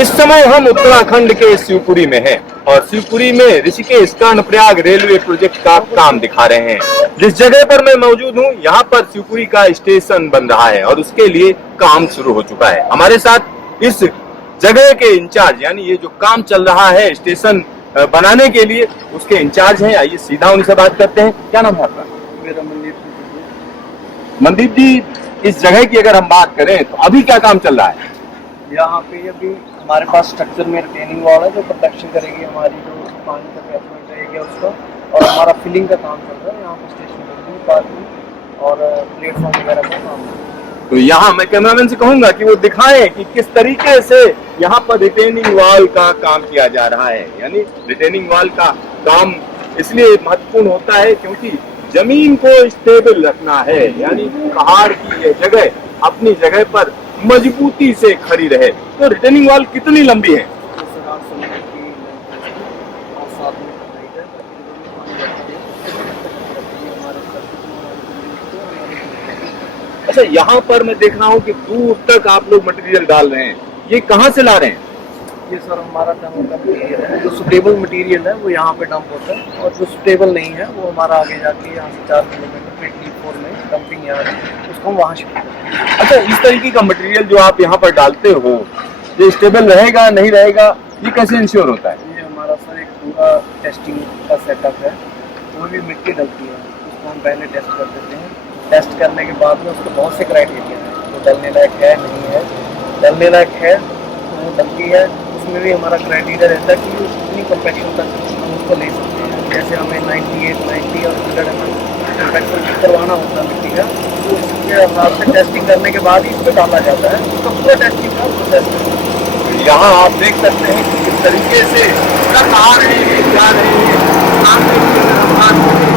इस समय हम उत्तराखंड के शिवपुरी में हैं और शिवपुरी में ऋषिकेश कर्णप्रयाग रेलवे प्रोजेक्ट का काम दिखा रहे हैं। जिस जगह पर मैं मौजूद हूं, यहाँ पर शिवपुरी का स्टेशन बन रहा है और उसके लिए काम शुरू हो चुका है। हमारे साथ इस जगह के इंचार्ज, यानी ये जो काम चल रहा है स्टेशन बनाने के लिए, उसके इंचार्ज हैं। आइए सीधा उनसे बात करते हैं। क्या नाम है आपका? मेरा मनदीप जी, इस जगह की अगर हम बात करें तो अभी क्या काम चल रहा है? यहाँ पे अभी हमारे पास स्ट्रक्चर में रिटेनिंग वॉल है जो प्रोटेक्शन करेगी हमारी जो पानी का कैचमेंट रहेगा उसका, और हमारा फिलिंग का काम चल रहा है यहाँ पे स्टेशन बिल्डिंग, पार्किंग और प्लेटफॉर्म वगैरह का काम है। तो यहाँ मैं कैमरामैन से कहूंगा कि वो दिखाएं कि किस तरीके से यहाँ पर रिटेनिंग वॉल का काम किया जा रहा है। यानी रिटेनिंग वॉल का काम इसलिए महत्वपूर्ण होता है क्योंकि जमीन को स्टेबल रखना है, यानी पहाड़ की यह जगह अपनी जगह पर मजबूती से खड़ी रहे। तो रिटेनिंग वॉल कितनी लंबी है? अच्छा, यहाँ पर मैं देख रहा हूँ कि दूर तक आप लोग मटेरियल डाल रहे हैं, ये कहाँ से ला रहे हैं? ये सर हमारा डंप का मटीरियल है, जो सुटेबल मटीरियल है वो यहाँ पे डंप होता है, और जो सुटेबल नहीं है वो हमारा आगे जाके यहाँ से 4 किलोमीटर पे T4 में डंपिंग यार्ड है, उसको हम वहाँ शिफ्ट करते हैं। अच्छा, इस तरीके का मटेरियल जो आप यहाँ पर डालते हो, ये स्टेबल रहेगा नहीं रहेगा, ये कैसे इंश्योर होता है? ये हमारा सर एक पूरा टेस्टिंग का सेटअप है। कोई भी मिट्टी डलती है उसको हम पहले टेस्ट कर देते हैं। टेस्ट करने के बाद में उसको बहुत से क्राइटेरिया है, वो डलने लायक है नहीं है। डलने लायक है तो वो डलती है, उसमें भी हमारा क्राइटेरिया रहता है कि कितनी कम्पैक्शन तक हम उसको ले सकते हैं। जैसे हमें 98, 90 और 100 कम्पैक्शन करवाना होता है मिट्टी का, तो उसके हिसाब से टेस्टिंग करने के बाद ही इस पर डाला जाता है। उसका पूरा टेस्टिंग का प्रोसेस है। यहाँ आप देख सकते हैं कि किस तरीके से ट्रक आ रहे हैं, जा रहे हैं, सामने की अगर हम बात करें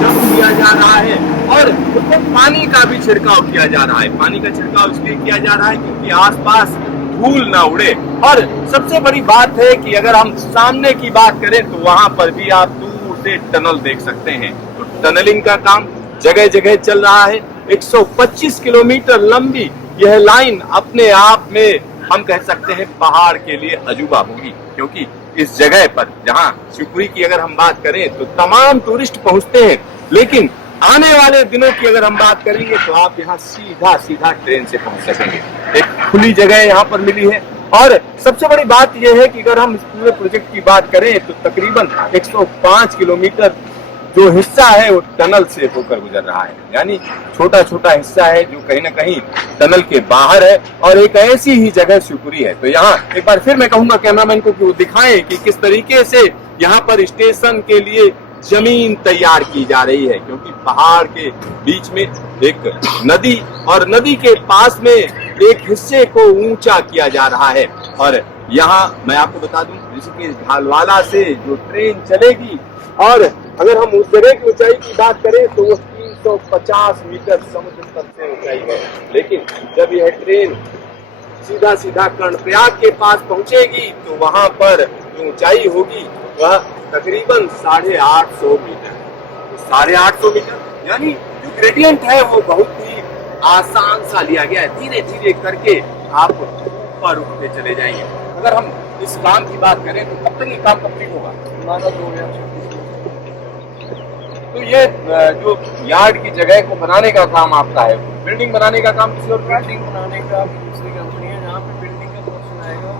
डंप किया जा रहा है और उसमें पानी का भी छिड़काव किया जा रहा है। पानी का छिड़काव इसलिए किया जा रहा है क्योंकि आसपास धूल ना उड़े। और सबसे बड़ी बात है कि अगर हम सामने की बात करें तो वहां पर भी आप दूर से टनल देख सकते हैं। तो टनलिंग का काम जगह जगह चल रहा है। 125 किलोमीटर लंबी यह लाइन अपने आप में हम कह सकते हैं पहाड़ के लिए अजूबा होगी, क्योंकि इस जगह पर जहां शिवपुरी की अगर हम बात करें तो तमाम टूरिस्ट पहुंचते हैं, लेकिन आने वाले दिनों की अगर हम बात करेंगे तो आप यहाँ सीधा सीधा ट्रेन से पहुंच सकेंगे। एक खुली जगह यहाँ पर मिली है। और सबसे बड़ी बात यह है कि अगर हम इस पूरे प्रोजेक्ट की बात करें तो तकरीबन 105 किलोमीटर जो हिस्सा है वो टनल से होकर गुजर रहा है। यानी छोटा छोटा हिस्सा है जो कहीं ना कहीं टनल के बाहर है, और एक ऐसी ही जगह शिवपुरी है। तो यहाँ एक बार फिर मैं कहूंगा कैमरामैन को कि वो दिखाएं कि किस तरीके से यहाँ पर स्टेशन के लिए जमीन तैयार की जा रही है, क्योंकि पहाड़ के बीच में एक नदी और नदी के पास में एक हिस्से को ऊंचा किया जा रहा है। और यहाँ मैं आपको बता दूं, ऋषिकेश ढालवाला से जो ट्रेन चलेगी, और अगर हम उस जगह की ऊंचाई की बात करें तो वो 350 मीटर समुद्र स्तर से ऊंचाई है। लेकिन जब यह ट्रेन सीधा सीधा कर्णप्रयाग के पास पहुंचेगी तो वहां पर जो ऊंचाई होगी वह तकरीबन 850 मीटर। 850 मीटर यानी जो ग्रेडियंट है वो बहुत ही आसान सा लिया गया है। धीरे धीरे करके आप ऊपर उठते चले जाएंगे। अगर हम इस काम की बात करें तो कब तक ये काम कंप्लीट होगा? हमारा 2026। तो ये जो यार्ड की जगह को बनाने का काम आपका है, बिल्डिंग बनाने का काम किसी और का? बिल्डिंग बनाने का दूसरी कंपनी है, जहाँ पे बिल्डिंग का पोर्शन आएगा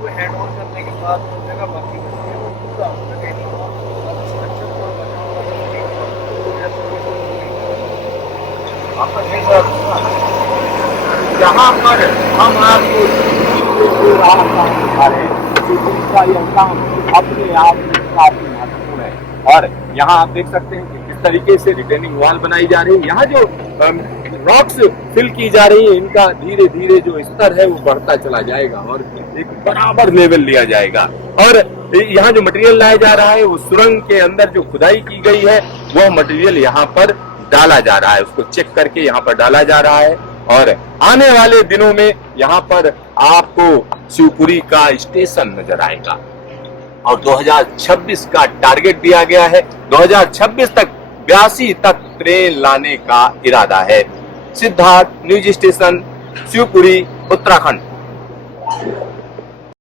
वो हैंड ओवर करने के बाद वो जगह बाकी बची है, वो पूरा रिटेनिंग वॉल और स्ट्रक्चर पूरा बना हुआ है। यहाँ पर हम आपको का यह काम अपने आप में काफी महत्वपूर्ण है। और यहाँ आप देख सकते हैं कि किस तरीके से रिटेनिंग वॉल बनाई जा रही है। यहाँ जो रॉक्स फिल की जा रही है, इनका धीरे धीरे जो स्तर है वो बढ़ता चला जाएगा और एक बराबर लेवल लिया जाएगा। और यहाँ जो मटेरियल लाया जा रहा है वो सुरंग के अंदर जो खुदाई की गई है वो मटेरियल यहाँ पर डाला जा रहा है, उसको चेक करके यहाँ पर डाला जा रहा है। और आने वाले दिनों में यहाँ पर आपको शिवपुरी का स्टेशन नजर आएगा। और 2026 का टारगेट दिया गया है। 2026 तक 82 तक ट्रेन लाने का इरादा है। Siddharth news station Shivpuri Uttarakhand.